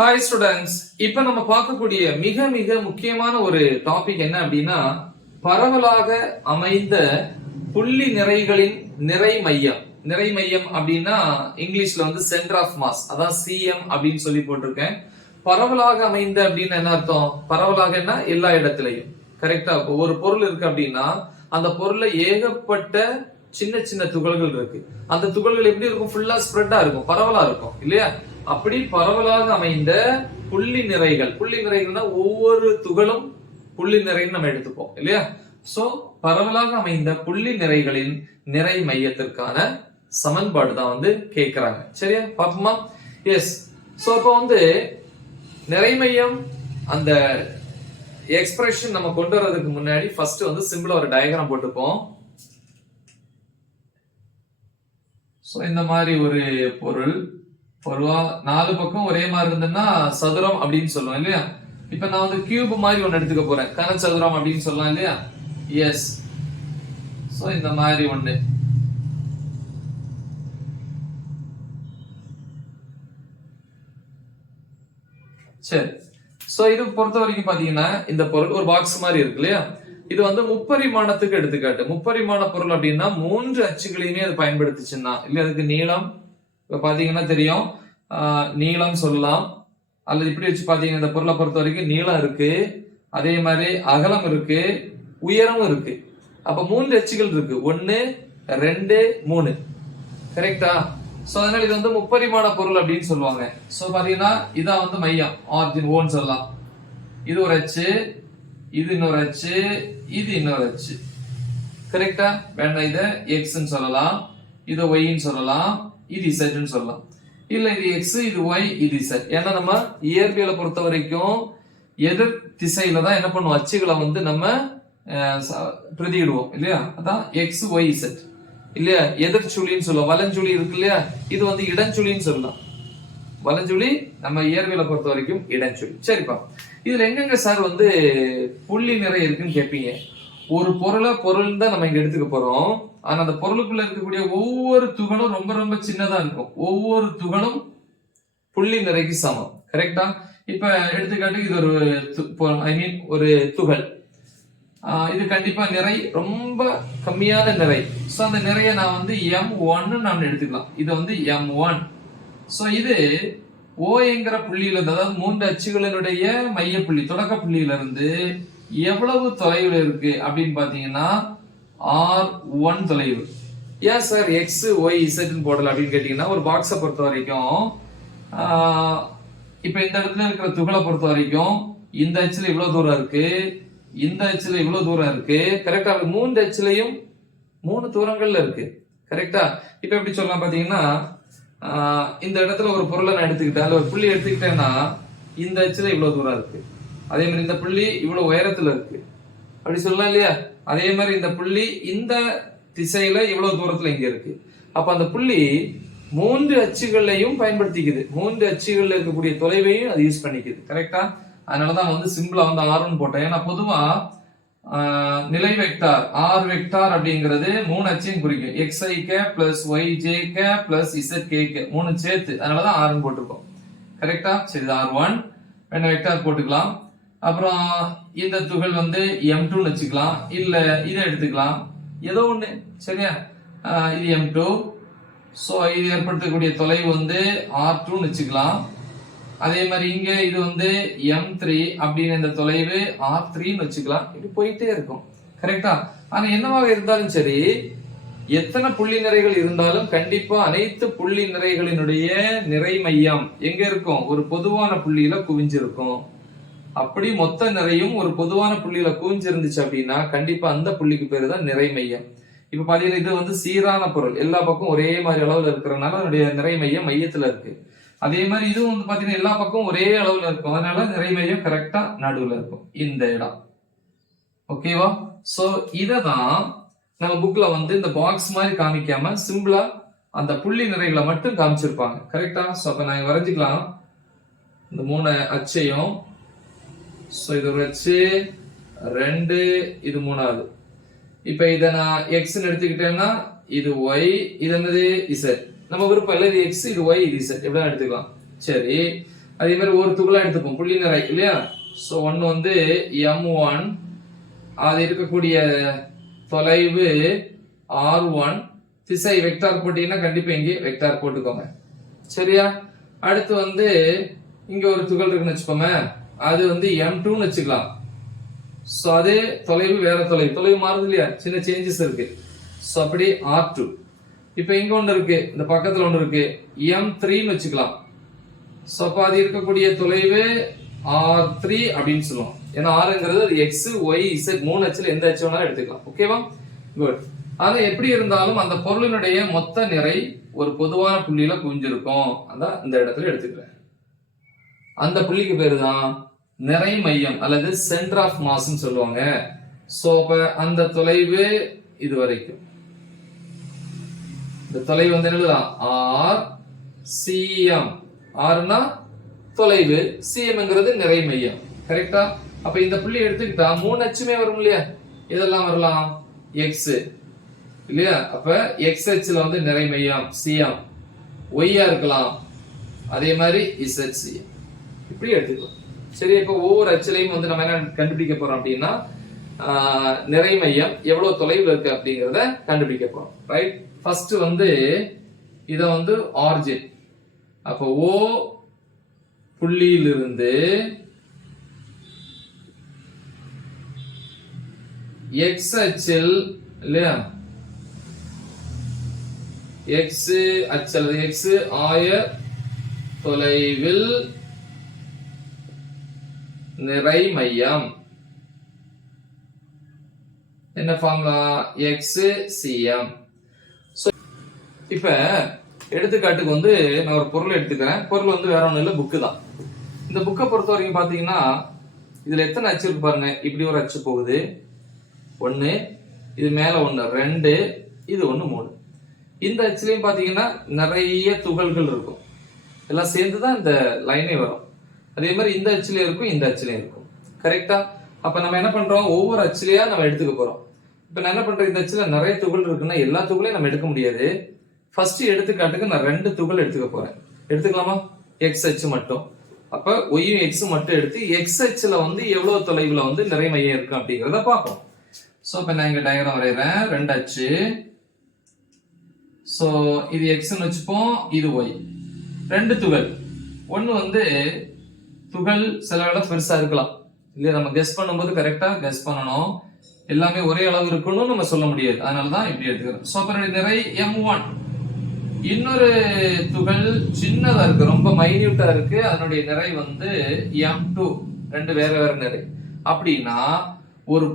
Hi students, இப்ப நம்ம பார்க்கக்கூடிய மிக மிக முக்கியமான ஒரு டாபிக் என்ன அப்படின்னா, பரவலாக அமைந்த புள்ளி நிறைகளின் நிறை மையம். நிறை மையம் அப்படின்னா இங்கிலீஷ்ல வந்து சென்டர் ஆஃப் மாஸ், அதான் சிஎம் அப்படின்னு சொல்லி போட்டிருக்கேன். பரவலாக அமைந்த அப்படின்னு என்ன அர்த்தம்? பரவலாக என்ன, எல்லா இடத்திலையும். கரெக்டா? ஒரு பொருள் இருக்கு அப்படின்னா அந்த பொருள்ல ஏகப்பட்ட சின்ன சின்ன துகள்கள் இருக்கு. அந்த துகள்கள் எப்படி இருக்கும்? ஃபுல்லா ஸ்ப்ரெட்டா இருக்கும், பரவலா இருக்கும் இல்லையா? அப்படி பரவலாக அமைந்த புள்ளி நிறைகள். புள்ளி நிறைகள்னா ஒவ்வொரு துகளும் புள்ளி நிறைன்னு நம்ம எடுத்துப்போம் இல்லையா? சோ பரவலாக அமைந்த புள்ளி நிறைகளின் நிறை மையத்திற்கான சமன்பாடு தான் வந்து கேட்கிறாங்க. சரியா? பாப்போமா? எஸ். சோ அப்ப வந்து நிறை மையம் அந்த எக்ஸ்பிரஷன் நம்ம கொண்டு வர்றதுக்கு முன்னாடி ஃபர்ஸ்ட் வந்து சிம்பிளா ஒரு டயக்ராம் போட்டுப்போம். சோ இந்த மாதிரி ஒரு பொருள் பொருவா நாலு பக்கம் ஒரே மாதிரி இருந்ததுன்னா சதுரம் அப்படின்னு சொல்லுவோம் இல்லையா? இப்ப நான் வந்து கியூப் மாதிரி ஒன்னு எடுத்துக்க போறேன், கனசதுரம் அப்படின்னு சொல்லலாம் இல்லையா? எஸ். சோ இந்த மாதிரி ஒண்ணு. சரி. சோ இது பொறுத்த வரைக்கும் பாத்தீங்கன்னா இந்த பொருள் ஒரு பாக்ஸ் மாதிரி இருக்கு இல்லையா? இது வந்து முப்பரிமாணத்துக்கு எடுத்துக்காட்டு. முப்பரிமாண பொருள் அப்படின்னா மூன்று அச்சுகளையுமே அது பயன்படுத்துச்சுன்னா இல்லையா? அதுக்கு நீளம் இப்ப பாத்தீங்கன்னா தெரியும், நீளம் சொல்லலாம். அல்லது இப்படி வச்சு பாத்தீங்கன்னா இந்த பொருளை பொறுத்த வரைக்கும் நீளம் இருக்கு, அதே மாதிரி அகலம் இருக்கு, உயரமும் இருக்கு. அப்ப மூன்று அச்சுகள் இருக்கு, 1 2 3. கரெக்டா? சோ அதனால இது வந்து முப்பரிமாண பொருள் அப்படின்னு சொல்லுவாங்க. சோ பாத்தீங்கன்னா இதான் வந்து மையம், ஆரிஜின் ஓன்னு சொல்லலாம். இது ஒரு அச்சு, இது இன்னொரு அச்சு, இது இன்னொரு அச்சு. கரெக்டா? வேண்டாம், இத எக்ஸ்ன்னு சொல்லலாம், இது ஒய்ன்னு சொல்லலாம், இது இசட்னு சொல்லலாம். இல்ல இது எக்ஸ், இது ஒய், இது இசட். ஏன்னா நம்ம இயற்பியலை பொறுத்த வரைக்கும் எதிர் திசையில தான் என்ன பண்ணுவோம், அச்சுகளை வந்து நம்ம பிரதியிடுவோம் இல்லையா? அதான் எக்ஸ் ஒய் இசட் இல்லையா? எதிர்ச்சுழின்னு சொல்லுவோம். வலஞ்சுழி இருக்கு இல்லையா? இது வந்து இடஞ்சுழின்னு சொல்லலாம். வலஞ்சுழி நம்ம இயற்பியலை பொறுத்த வரைக்கும் இடஞ்சுழி. சரிப்பா, இதுல எங்கெங்க சார் வந்து புள்ளி நிறை இருக்குன்னு கேட்பீங்க. ஒரு பொருள் தான் நம்ம இங்க எடுத்துக்க போறோம். ஆனா அந்த பொருளுக்குள்ள இருக்கக்கூடிய ஒவ்வொரு துகளும் ரொம்ப ரொம்ப சின்னதா இருக்கும். ஒவ்வொரு துகளும் புள்ளி நிறைக்கு சமம். கரெக்டா? இப்ப எடுத்துக்காட்டுக்கு இது ஒரு துகள். இது கண்டிப்பா நிறை ரொம்ப கம்மியான நிறை. சோ அந்த நிறைய நான் வந்து M1 நான் எடுத்துக்கலாம். இது வந்து M1. சோ இது O என்கிற புள்ளியில இருந்து, அதாவது மூன்று அச்சுகளினுடைய மைய புள்ளி தொடக்க புள்ளியில இருந்து எவ்வளவு தொலைவில் இருக்கு அப்படின்னு பாத்தீங்கன்னா R1 தொலைவு. ஏன் சார் எக்ஸ் ஒய் இசட்னு போடல அப்படின்னு கேட்டீங்கன்னா, ஒரு பாக்ஸை பொறுத்த வரைக்கும் இப்ப இந்த இடத்துல இருக்கிற துகளை பொறுத்த வரைக்கும் இந்த அச்சுல இவ்வளவு தூரம் இருக்கு, இந்த அச்சுல இவ்வளவு தூரம் இருக்கு. கரெக்டா? மூன்று அச்சுலையும் 3 தூரங்கள்ல இருக்கு. கரெக்டா? இப்ப எப்படி சொல்லலாம் பாத்தீங்கன்னா, இந்த இடத்துல ஒரு பொருளை நான் எடுத்துக்கிட்டேன், ஒரு புள்ளி எடுத்துக்கிட்டேன்னா இந்த அச்சுல இவ்வளவு தூரம் இருக்கு, அதே மாதிரி இந்த புள்ளி இவ்வளவு உயரத்துல இருக்கு அப்படி சொல்லலாம் இல்லையா? அதே மாதிரி இந்த புள்ளி இந்த திசையில இவ்வளவு தூரத்துல இங்க இருக்கு. அப்ப அந்த புள்ளி மூன்று அச்சுகளையும் பயன்படுத்திக்குது, மூன்று அச்சுகள்ல இருக்கக்கூடிய தொலைவையும் அது யூஸ் பண்ணிக்குது. கரெக்டா? அதனாலதான் வந்து சிம்பிளா வந்து R1 போட்டேன். ஏன்னா பொதுவா நிலை வெக்டார் R வெக்டார் அப்படிங்கிறது 3 அச்சையும் குறிக்கும். xik plus yjk plus zkk 3 சேர்த்து, அதனாலதான் R1 போட்டிருக்கோம். கரெக்டா? சரி, R1 வேணா வெக்டார் போட்டுக்கலாம். அப்புறம் இந்த துகள் வந்து M2 வச்சுக்கலாம், இல்ல இதை எடுத்துக்கலாம், ஏதோ ஒண்ணு. சரியா? இது M2. சோ இது ஏற்படுத்தக்கூடிய தொலைவு வந்து R2 வச்சுக்கலாம். அதே மாதிரி இங்க இது வந்து M3 அப்படின்னு இந்த தொலைவு R3 வச்சுக்கலாம். இது போயிட்டே இருக்கும். கரெக்டா? ஆனா என்னவாக இருந்தாலும் சரி, எத்தனை புள்ளி நிறைகள் இருந்தாலும் கண்டிப்பா அனைத்து புள்ளி நிறைகளினுடைய நிறை மையம் எங்க இருக்கும்? ஒரு பொதுவான புள்ளியில குவிஞ்சிருக்கும். அப்படி மொத்த நிறையும் ஒரு பொதுவான புள்ளியில குவிஞ்சிருந்துச்சு அப்படின்னா கண்டிப்பா அந்த புள்ளிக்கு பேரு தான் நிறை மையம். இப்ப பாத்தீங்கன்னா இது வந்து சீரான பொருள், எல்லா பக்கம் ஒரே மாதிரி அளவுல இருக்கிறதுனால அதனுடைய நிறை மையம் மையத்துல இருக்கு. அதே மாதிரி இதுவும் வந்து பாத்தீங்கன்னா எல்லா பக்கம் ஒரே அளவுல இருக்கும், அதனால நிறை மையம் கரெக்டா நடுவுல இருக்கும், இந்த இடம். ஓகேவா? சோ இததான் நம்ம புக்ல வந்து இந்த பாக்ஸ் மாதிரி காமிக்காம சிம்பிளா அந்த புள்ளி நிறைகளை மட்டும் காமிச்சிருப்பாங்க. கரெக்டா? சோ அப்ப நான் வரைஞ்சிக்கலாம் இந்த 3 அச்சையும். சோ இது ஒரு அச்சு 2, இது 3வது. இப்ப இத நான் எக்ஸ் எடுத்துக்கிட்டேன்னா இது ஒய், இது என்னது இசட். நம்ம விருப்பம் இல்ல, இது எக்ஸ், இது ஒய், இது இசட், எப்படி எடுத்துக்கலாம். சரி, அதே மாதிரி ஒரு துகளா எடுத்துப்போம் புள்ளி நிறை இல்லையா. சோ ஒன்னு வந்து M1, அது இருக்கக்கூடிய தொலைவு R1, திசை வெக்டார் போட்டீங்கன்னா கண்டிப்பா இங்கே வெக்டார் போட்டுக்கோங்க சரியா. அடுத்து வந்து இங்க ஒரு துகள் இருக்குன்னு வச்சுக்கோமே, அது வந்து M2ன்னு வச்சுக்கலாம். சோ அதே தொலைவு வேற தொலைவு மாறுது இல்லையா, சின்ன சேஞ்சஸ் இருக்கு. சோ அப்படி R2. இப்ப இங்க ஒண்ணு இருக்கு, இந்த பக்கத்துல ஒண்ணு இருக்கு, M3ன்னு வச்சுக்கலாம். சோ அப்ப அது இருக்கக்கூடிய தொலைவு R3 அப்படின்னு சொல்லுவோம். ஏன்னா ஆறுங்கிறது அது X, Y, Z 3 அச்சுல எந்த அச்சு வேணாலும் எடுத்துக்கலாம். ஓகேவா, குட். ஆனா எப்படி இருந்தாலும் அந்த பொருளினுடைய மொத்த நிறை ஒரு பொதுவான புள்ளியில குவிஞ்சிருக்கும். அதான் இந்த இடத்துல எடுத்துக்கிறேன். அந்த புள்ளிக்கு பேரு தான் நிறை மையம் அல்லது சென்டர் ஆஃப் மாஸ் சொல்லுவாங்க. சோ அப்ப அந்த தொலைவு இது வரைக்கும், இந்த தொலைவு வந்து என்னதுதான் ஆர் சிஎம். ஆர்னா தொலைவு, சிஎம்ங்கிறது நிறை மையம். கரெக்டா. அப்ப இந்த புள்ளி எடுத்துக்கிட்டா 3 அச்சுமே வரும் இல்லையா. இதெல்லாம் வரலாம் எக்ஸ் இல்லையா. அப்ப எக்ஸ் அச்சுல வந்து நிறை மையம் சிஎம், ஒய்யா இருக்கலாம், அதே மாதிரி இசட் சிஎம், இப்படி எடுத்துக்கலாம். சரி, இப்ப ஒவ்வொரு அச்சிலையும் வந்து நம்ம என்ன கண்டுபிடிக்க போறோம் அப்படின்னா நிறை மையம் எவ்வளவு தொலைவில் இருக்கு அப்படிங்கறத கண்டுபிடிக்க போறோம். ரைட். ஃபர்ஸ்ட் வந்து இத வந்து ஆரிஜின். அப்போ ஓ புள்ளியிலிருந்து எக்ஸ் அச்சில் இல்லையா, எக்ஸ் அச்சு அல்லது எக்ஸ் ஆய தொலைவில் நிறை மையம் என்ன ஃபார்முலா, எக்ஸ் சிஎம். இப்ப எடுத்துக்காட்டுக்கு வந்து நான் ஒரு பொருள் எடுத்துக்கிறேன். பொருள் வந்து வேற ஒண்ணும் இல்ல, புக்கு தான். இந்த புக்கை பொறுத்த வரைக்கும் பாத்தீங்கன்னா இதுல எத்தனை அச்சு இருக்கு பாருங்க. இப்படி ஒரு அச்சு போகுது, 1, இது மேல 1, 2, இது 1, 3. இந்த அச்சுலயும் பாத்தீங்கன்னா நிறைய துகள்கள் இருக்கும், எல்லாம் சேர்ந்துதான் இந்த லைனே வரும். அதே மாதிரி இந்த அச்சுலயும் இருக்கும், இந்த அச்சுலயும் இருக்கும். கரெக்டா. அப்ப நம்ம என்ன பண்றோம், ஒவ்வொரு அச்சுலயா நம்ம எடுத்துக்க போறோம். இப்ப நான் என்ன பண்றேன், இந்த அச்சுல நிறைய துகள் இருக்குன்னா எல்லா துகளையும் நம்ம எடுக்க முடியாது. ஃபர்ஸ்ட் எடுத்துக்காட்டுக்கு நான் 2 துகள் எடுத்துக்க போறேன். எடுத்துக்கலாமா, எக்ஸ் அச்சு மட்டும். அப்ப ஒய்யும் எக்ஸ் மட்டும் எடுத்து எக்ஸ் அச்சுல வந்து எவ்வளவு தொலைவுல வந்து நிறை மையம் இருக்கு அப்படிங்கறத பார்ப்போம். சோ இப்ப நான் இங்க டயக்ராம் வரைகிறேன். 2 அச்சு. சோ இது எக்ஸ்ன்னு வச்சுப்போம், இது ஒய். 2 துகள். ஒன்னு வந்து துகள் சில இடம் பெருசா இருக்கலாம் இல்லையா. நம்ம கெஸ் பண்ணும்போது கரெக்டா கெஸ் பண்ணணும். எல்லாமே ஒரே அளவு இருக்கணும்னு நம்ம சொல்ல முடியாது, அதனாலதான் இப்படி எடுத்துக்கிறோம். சோ அப்ப நிறை M1. இன்னொரு துகள் சின்னதா இருக்கு, ரொம்ப மைன்யூட்டா இருக்கு, அதனுடைய நிறை வந்து M2. 2 வேற வேற நிறை. அப்படின்னா ஒரு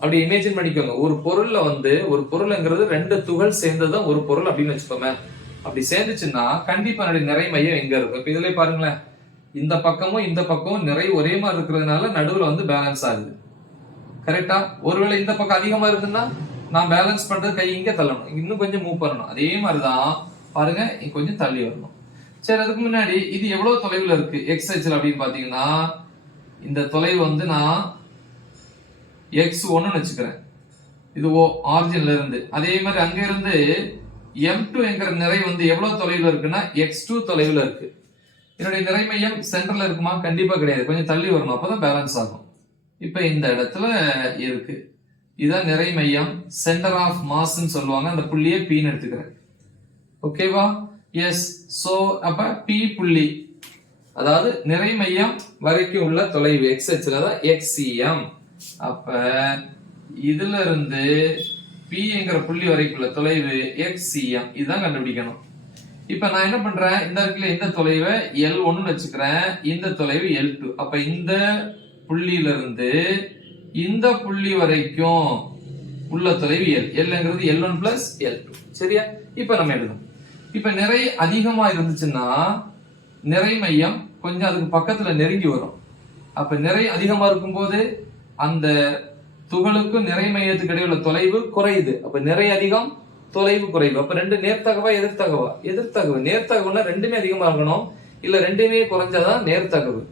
அப்படி இமேஜின் பண்ணிக்கோங்க, ஒரு பொருள்ல வந்து ஒரு பொருள்ங்கிறது 2 துகள் சேர்ந்ததுதான் ஒரு பொருள் அப்படின்னு வச்சுக்கோமே. அப்படி சேர்ந்துச்சுன்னா கண்டிப்பா அதனுடைய நிறை மையம் எங்க இருக்கும். இப்ப இதுல பாருங்களேன், இந்த பக்கமும் இந்த பக்கமும் நிறை ஒரே மாதிரி இருக்கிறதுனால நடுவுல வந்து பேலன்ஸ் ஆகுது. கரெக்டா. ஒருவேளை இந்த பக்கம் அதிகமா இருக்குன்னா நான் பேலன்ஸ் பண்றது கை இங்க தள்ளணும், இன்னும் கொஞ்சம் மூவ் பண்ணணும். அதே மாதிரிதான் பாருங்க, கொஞ்சம் தள்ளி வரணும். சரி, அதுக்கு முன்னாடி இது எவ்வளவு தொலைவுல இருக்கு எக்ஸ் அச்சில் அப்படின்னு பாத்தீங்கன்னா இந்த தொலைவு வந்து நான் x1 வச்சுக்கிறேன். இது ஆரிஜின்ல இருந்து. அதே மாதிரி அங்க இருந்து M2 என்கிற நிறை வந்து எவ்வளவு தொலைவுல இருக்குன்னா x2 தொலைவுல இருக்கு. என்னுடைய நிறை மையம் சென்டர்ல இருக்குமா, கண்டிப்பா கிடையாது, கொஞ்சம் தள்ளி வரணும், அப்பதான் பேலன்ஸ் ஆகும். இப்ப இந்த இடத்துல இருக்கு, இதான் நிறை மையம், சென்டர் ஆஃப் மாஸ் சொல்லுவாங்க. அந்த புள்ளியை Pன்னு எடுத்துக்கிறேன். ஓகேவா. எஸ். சோ அப்ப P புள்ளி, அதாவது நிறை மையம் வரைக்கும் உள்ள தொலைவு எக்ஸ் அச்சுல தான் XCM. அப்ப இதுல இருந்து P என்கிற புள்ளி வரைக்கும் உள்ள தொலைவு XCM, இதுதான் கண்டுபிடிக்கணும். இப்ப நான் என்ன பண்றேன், இந்த இடத்துல இந்த தொலைவை L1 வச்சுக்கிறேன், இந்த தொலைவு L2. அப்ப இந்த புள்ளியில இருந்து இந்த புள்ளி வரைக்கும் உள்ள தொலைவு L. Lங்கிறது L1 plus L2. சரியா. இப்ப நம்ம எழுதணும். இப்ப நிறை அதிகமா இருந்துச்சுன்னா நிறை மையம் கொஞ்சம் அதுக்கு பக்கத்துல நெருங்கி வரும். அப்ப நிறை அதிகமா இருக்கும் போது அந்த துகளுக்கும் நிறை மையத்துக்கு இடையே உள்ள தொலைவு குறையுது. அப்ப நிறை அதிகம், தொலைவு குறைவு. அப்ப 2 நேர்த்தகவா எதிர்த்தகவா? எதிர்த்தகவு. நேர்த்தகவுனா 2மே அதிகமாகணும், இல்ல 2மே குறைஞ்சாதான் நேர்த்தகவு.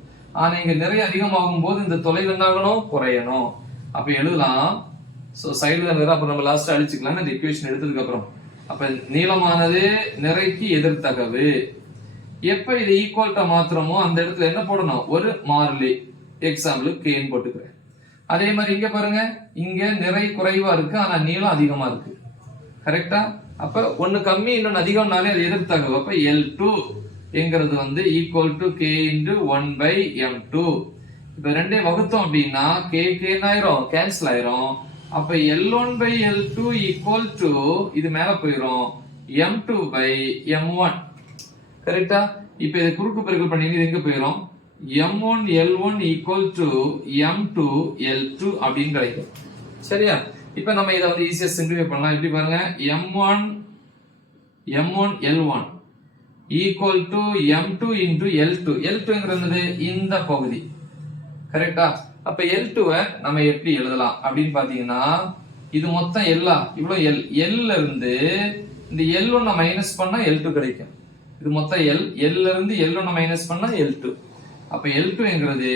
ஆனா இங்க நிறை அதிகமாகும் போது இந்த தொலைவு என்ன ஆகணும், குறையணும். அப்ப எழுதலாம். சோ சைடுல நிறை அப்ப நம்ம லாஸ்ட் அழிச்சுக்கலாம் இந்த ஈக்குவேஷன் எடுத்ததுக்கு அப்புறம். அப்ப நீளமானது நிறைக்கு எதிர்த்தகவு, எப்ப இது ஈக்குவல்ட்ட மாத்திரமோ அந்த இடத்துல என்ன போடணும், ஒரு மாறிலி, எக்ஸாம்பிள் கேன்னு போட்டுக்கிறேன். அதே மாதிரி இங்க பாருங்க, இங்க நிறை குறைவா இருக்கு ஆனா நீளம் அதிகமா இருக்கு. கரெக்டா? அப்ப ஒன்னு கம்மி இன்னொன்னு அதிகம்னாலே அது எதிர்த்தகவு. அப்ப L2 என்கிறது வந்து equal to K into 1/M2. இப்ப ரெண்டே வகுத்தோம் அப்படின்னா K ஆயிரும், கேன்சல் ஆயிரும். அப்ப L1/L2 ஈக்குவல் டு, இது மேல போயிரும், M2/M1. கரெக்டா? இப்ப இது குறுக்கு பெருக்கல் பண்ணி இது எங்க போயிரும், M1L1 ஈக்குவல் டு M2L2 அப்படின்னு கிடைக்கும். சரியா? இப்ப நம்ம இதை வந்து ஈஸியா சிம்பிளிஃபை பண்ணலாம். எப்படி பாருங்க, M1L1 equal to M2 into L2. L2ங்கிறது இந்த பகுதி. கரெக்டா? அப்ப L2வை நம்ம எப்படி எழுதலாம் அப்படின்னு பாத்தீங்கன்னா, இது மொத்தம் L இவ்வளவு L. L இருந்து இந்த L1 மைனஸ் பண்ணா L2 கிடைக்கும். இது மொத்தம் L. L இருந்து L1 மைனஸ் பண்ணா L2. அப்ப L2ங்கிறது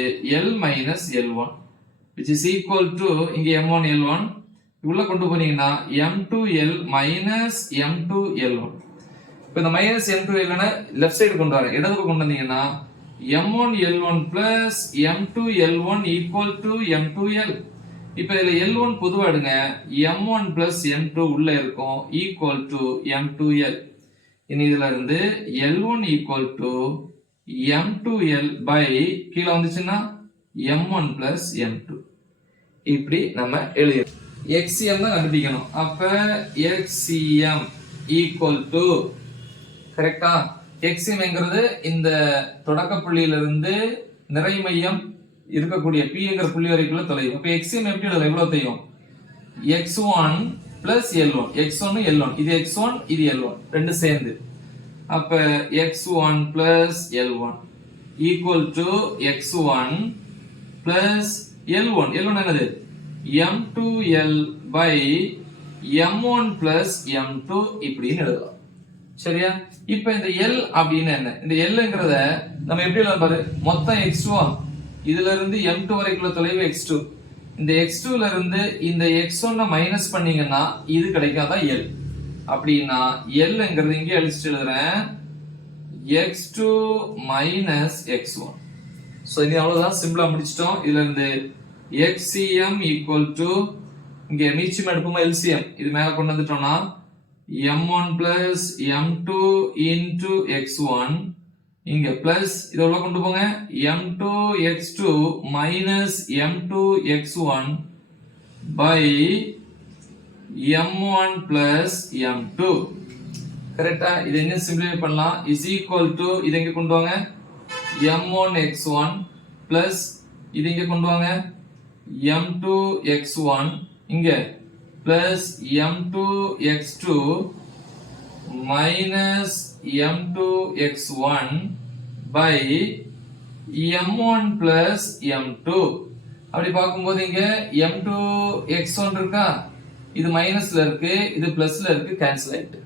L minus L1 which is equal to, இங்க M1 L1 உள்ள கொண்டு போனீங்கன்னா M2L minus M2L1. இப்ப இந்த மைனஸ் M2L1 லெஃப்ட் சைடு கொண்டு வரேன், இடதுக்கு கொண்டு வந்தீங்கன்னா M1L1 plus M2L1 equal to M2L. இப்ப இதுல L1 பொதுவா எடுங்க, M1 plus M2 உள்ள இருக்கும், equal to M2L. இனி இதுல இருந்து L1 equal to M2L by கீழ வந்துச்சுன்னா M1 plus M2. இப்படி நம்ம எழுதி XCM தான் கண்டுபிடிக்கணும். அப்ப XCM equal to, கரெக்டா? XCM என்கிறது இந்த தொடக்க புள்ளியிலிருந்து நிறை மையம் இருக்கக்கூடிய P என்கிற புள்ளி வரைக்குள்ள தொலைவு. அப்ப XCM எப்படி எழுதலாம், எவ்வளவு தெரியும், X1 plus L1. X1 L1, இது X1 இது L1 ரெண்டு சேர்ந்து. அப்ப X1 plus L1 equal to X1 plus L1. L1 என்னது, M2L by M1 plus M2 இப்படின்னு எழுதலாம். சரியா? இப்ப இந்த L அப்படின்னு என்ன, இந்த Lங்கிறத நம்ம எப்படி எழுதலாம் பாரு, மொத்தம் X1 இதுல இருந்து M2 வரைக்குள்ள தொலைவு X2. இந்த X2ல இருந்து இந்த X1 மைனஸ் பண்ணீங்கன்னா இது கிடைக்காதான் L. அப்படின்னா Lங்கிறது இங்கே அழிச்சிட்டு எழுதுறேன், X2 minus X1. சோ இது அவ்வளவுதான், சிம்பிளா முடிச்சிட்டோம். இதுல இருந்து XCM equal to, இங்க மீச்சம் எடுப்போமா LCM, இது மேல கொண்டு வந்துட்டோம்னா M1 plus M2 into X1, இங்க பிளஸ் இத உள்ள கொண்டு போங்க, M2 X2 minus M2 X1 by M1 plus M2. கரெக்டா? இது என்ன சிம்பிளிஃபை பண்ணலாம், is equal to, இது இங்க கொண்டு வாங்க, M1 X1 plus இது இங்க கொண்டு வாங்க, M2 X1 இங்க plus M2 X2 minus M2 X1 by M1 plus M2. அப்படி பார்க்கும்போது இங்க M2 X1 இருக்கா, இது மைனஸ்ல இருக்கு, இது பிளஸ்ல இருக்கு, கேன்சல் ஆயிட்டு.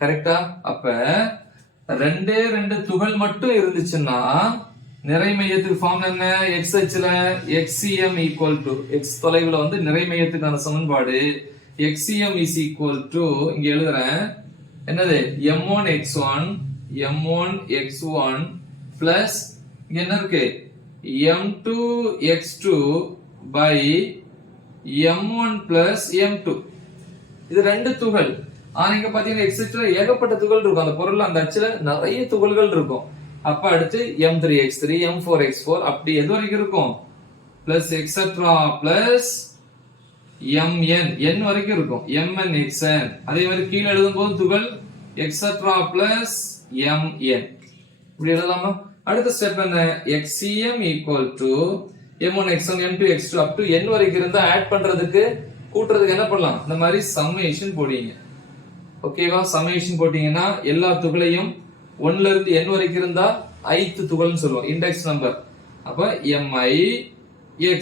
கரெக்டா? அப்ப ரெண்டே ரெண்டு துகள் மட்டும் இருந்துச்சுன்னா நிறை மையத்துக்கு ஃபார்ம் என்ன, x அச்சுல XCM equal to, x தொலைவுல வந்து நிறை மையத்துக்கான சமன்பாடு XCM is equal to, இங்க எழுதுறேன், என்னது, M1 X1 plus இங்க என்ன இருக்கு, M2 X2 by M1 plus M2. இது ரெண்டு துகள். ஆனா இங்க பாத்தீங்கன்னா x அச்சுல ஏகப்பட்ட துகள் இருக்கும், அந்த பொருள்ல அந்த அச்சுல நிறைய துகள்கள் இருக்கும். அப்ப அடுத்து M3 X3 M4 X4 அப்படி எது வரைக்கும் இருக்கும், plus etcetera plus Mn n வரைக்கும் இருக்கும், Mn Xn. அதே மாதிரி கீழே எழுதும் போது துகள் எக்ஸெட்ரா பிளஸ் Mn இப்படி எழுதலாமா? அடுத்த ஸ்டெப் என்ன, XCM equal to M1 X1 M2 X2 up to n வரைக்கும் இருந்தா ஆட் பண்றதுக்கு கூட்டுறதுக்கு என்ன பண்ணலாம், இந்த மாதிரி சம்மேஷன் போடுவீங்க. ஓகேவா? சம்மேஷன் போட்டீங்கன்னா எல்லா துகளையும் 1ல இருந்து n வரைக்கும் இருந்தா ith துகள்னு சொல்லுவோம், இண்டெக்ஸ் நம்பர். அப்ப mi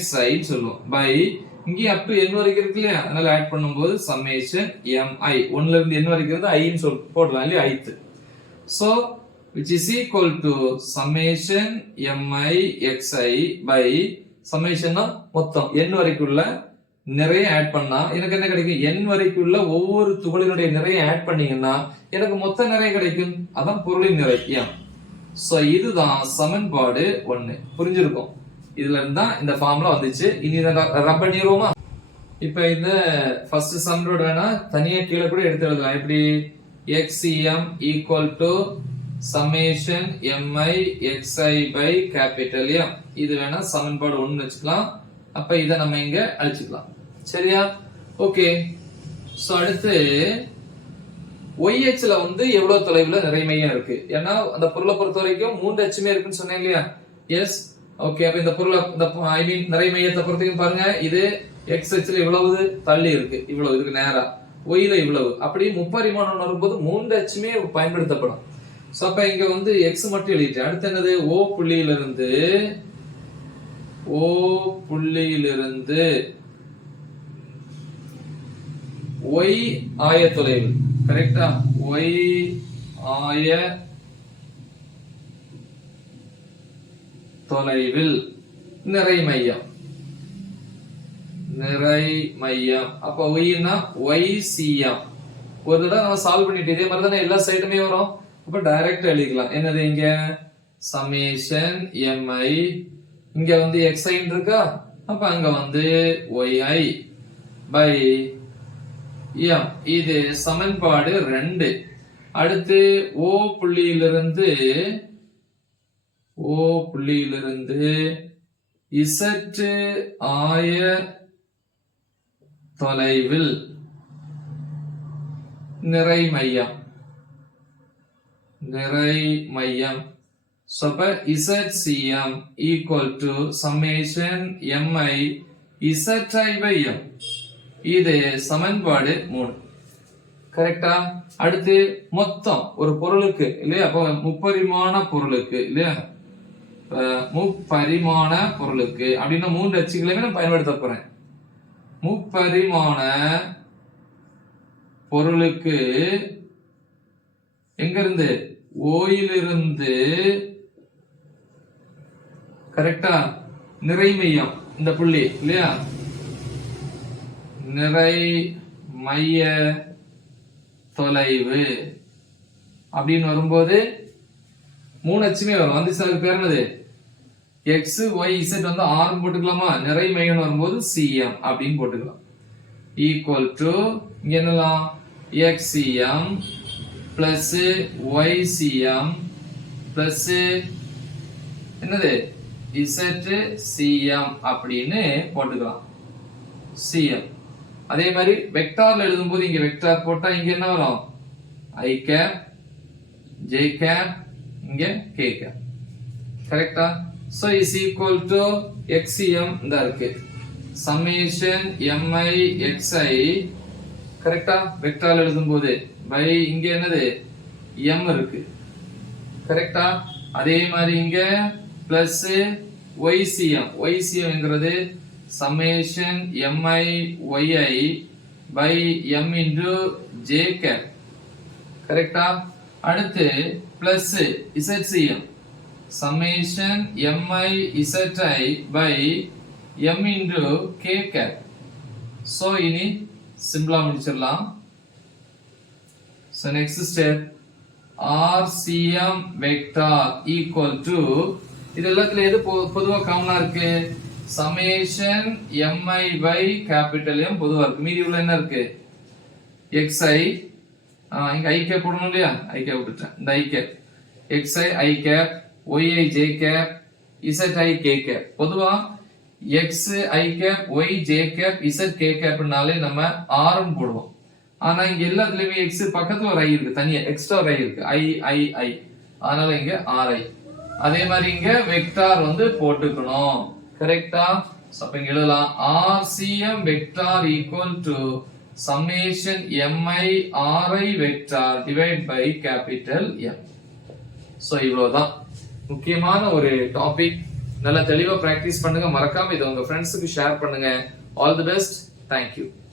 xi சொல்லுவோம் பை இங்க up to n வரைக்கும் இருக்கு இல்லையா, அதனால ஆட் பண்ணும்போது சம்மேஷன் mi 1ல இருந்து n வரைக்கும் இருந்தா i ன்னு போடலாம் இல்லையா, ith. so which is equal to summation mi xi by summation மொத்தம் n வரைக்குள்ள நிறைய ஆட் பண்ணா எனக்கு என்ன கிடைக்கும், n வரைக்குள்ள ஒவ்வொரு துகளினுடைய நிறைய ஆட் பண்ணீங்கன்னா எனக்கு மொத்த நிறைய கிடைக்கும், அதான் பொருளின் நிறை m. சோ இதுதான் சமன்பாடு 1. புரிஞ்சிருக்கும். இதுல இருந்தா இந்த ஃபார்முலா வந்துச்சு. இனி ரப் பண்ணிடுவோமா? இப்ப இந்த ஃபர்ஸ்ட் சமன்பாடு வேணா தனியா கீழே கூட எடுத்து எழுதலாம். எப்படி? xcm equal to summation mi xi by capital M. இது வேணா சமன்பாடு 1 வச்சுக்கலாம். அப்ப இத நம்ம இங்க அழிச்சுக்கலாம். சரியா? ஓகே. சோ அடுத்து YH ல வந்து எவ்வளவு தொலைவுல நிறை மையம் இருக்கு? ஏன்னா அந்த பொருளை பொறுத்த வரைக்கும் 3 Hமே இருக்குன்னு சொன்னேன் இல்லையா? எஸ். ஓகே. அப்ப இந்த பொருளை ஐ மீன் நிறை மையத்தை பொறுத்தவரைக்கும் பாருங்க, இது X அச்சுல இவ்வளவு தள்ளி இருக்கு, இவ்வளவு இதுக்கு நேரா, Y ல இவ்வளவு. அப்படி முப்பரிமாணம் வரும்போது 3 Hமே பயன்படுத்தப்படும். சோ அப்ப இங்க வந்து X மட்டும் எழுதிட்டேன். அடுத்து என்னது? O புள்ளியிலிருந்து Y ஆயத்தொலைவு. கரெக்டா? Y ஆய தொலைவில் நிறை மையம். அப்ப y னா YCM. ஒரு தடவை நம்ம சால்வ் பண்ணிட்டு இதே மாதிரி தானே எல்லா சைடுமே வரும். அப்ப டைரக்டா எழுதிக்கலாம். என்னது இங்க? சமேஷன் mi, இங்க வந்து xi இருக்கா, அப்ப அங்க வந்து yi by m. இது சமன்பாடு 2. அடுத்து O புள்ளியிலிருந்து Z ஆய தொலைவில் நிறை மையம். So ZCM equal to summation mi Zi by m. இது சமன்பாடு 3. கரெக்டா? அடுத்து மொத்தம் ஒரு பொருளுக்கு இல்லையா? அப்ப முப்பரிமாண பொருளுக்கு இல்லையா? முப்பரிமாண பொருளுக்கு அப்படின்னா 3 அச்சுகளையுமே நான் பயன்படுத்த போறேன். முப்பரிமாண பொருளுக்கு எங்க இருந்து? ஓயிலிருந்து கரெக்டா நிறை மையம் இந்த புள்ளி இல்லையா? நிறை மைய தொலைவு அப்படின்னு வரும்போது 3 அச்சுமே வரும். வந்து அதுக்கு பேர் என்னது? X, Y, Z வந்து R போட்டுக்கலாமா? நிறை மையம் வரும்போது CM அப்படின்னு போட்டுக்கலாம். ஈக்குவல் டு இங்க என்னலாம்? XCM பிளஸ் YCM பிளஸ் என்னது? ZCM அப்படின்னு போட்டுக்கலாம். CM. அதே மாதிரி வெக்டார்ல எழுதும்போது இங்க வெக்டார் போட்டா இங்க என்ன வரும்? I cap, J cap, இங்க K cap. கரெக்டா? So is equal to XCM இந்த இருக்கு. Summation mi xi கரெக்டா? வெக்டார்ல எழுதும்போது by இங்க என்னது? M இருக்கு. கரெக்டா? அதே மாதிரி இங்க பிளஸ் YCM என்கிறது summation mi yi by m into j cap. கரெக்டா? அடுத்து plus ZCM summation mi zi by m into k cap. so இனி சிம்பிளா முடிச்சிடலாம். so next step RCM vector equal to இது எல்லாத்துல எது பொதுவா காமனா இருக்கு? summation mi by capital M பொதுவா இருக்கு. மீதி உள்ள என்ன இருக்கு? xi இங்க i cap போடணும் இல்லையா? i cap விட்டுட்டேன். இந்த i cap xi i cap yi j cap zi k cap. பொதுவா x i cap y j cap z k capனாலே நம்ம r ன்னு போடுவோம். ஆனா இங்க எல்லாத்துலயுமே x பக்கத்துல ஒரு i இருக்கு, தனியா எக்ஸ்ட்ரா ஒரு i இருக்கு, i. அதனால இங்க ri. அதே மாதிரி இங்க வெக்டார் வந்து போட்டுக்கணும். கரெக்டா? அப்ப இங்க எழுதலாம் RCM vector equal to summation mi ri vector divided by capital M. so இவ்வளவுதான் முக்கியமான ஒரு டாபிக். நல்லா தெளிவா பிராக்டிஸ் பண்ணுங்க. மறக்காம இதை உங்க ஃப்ரெண்ட்ஸுக்கு ஷேர் பண்ணுங்க. All the best. தேங்க்யூ.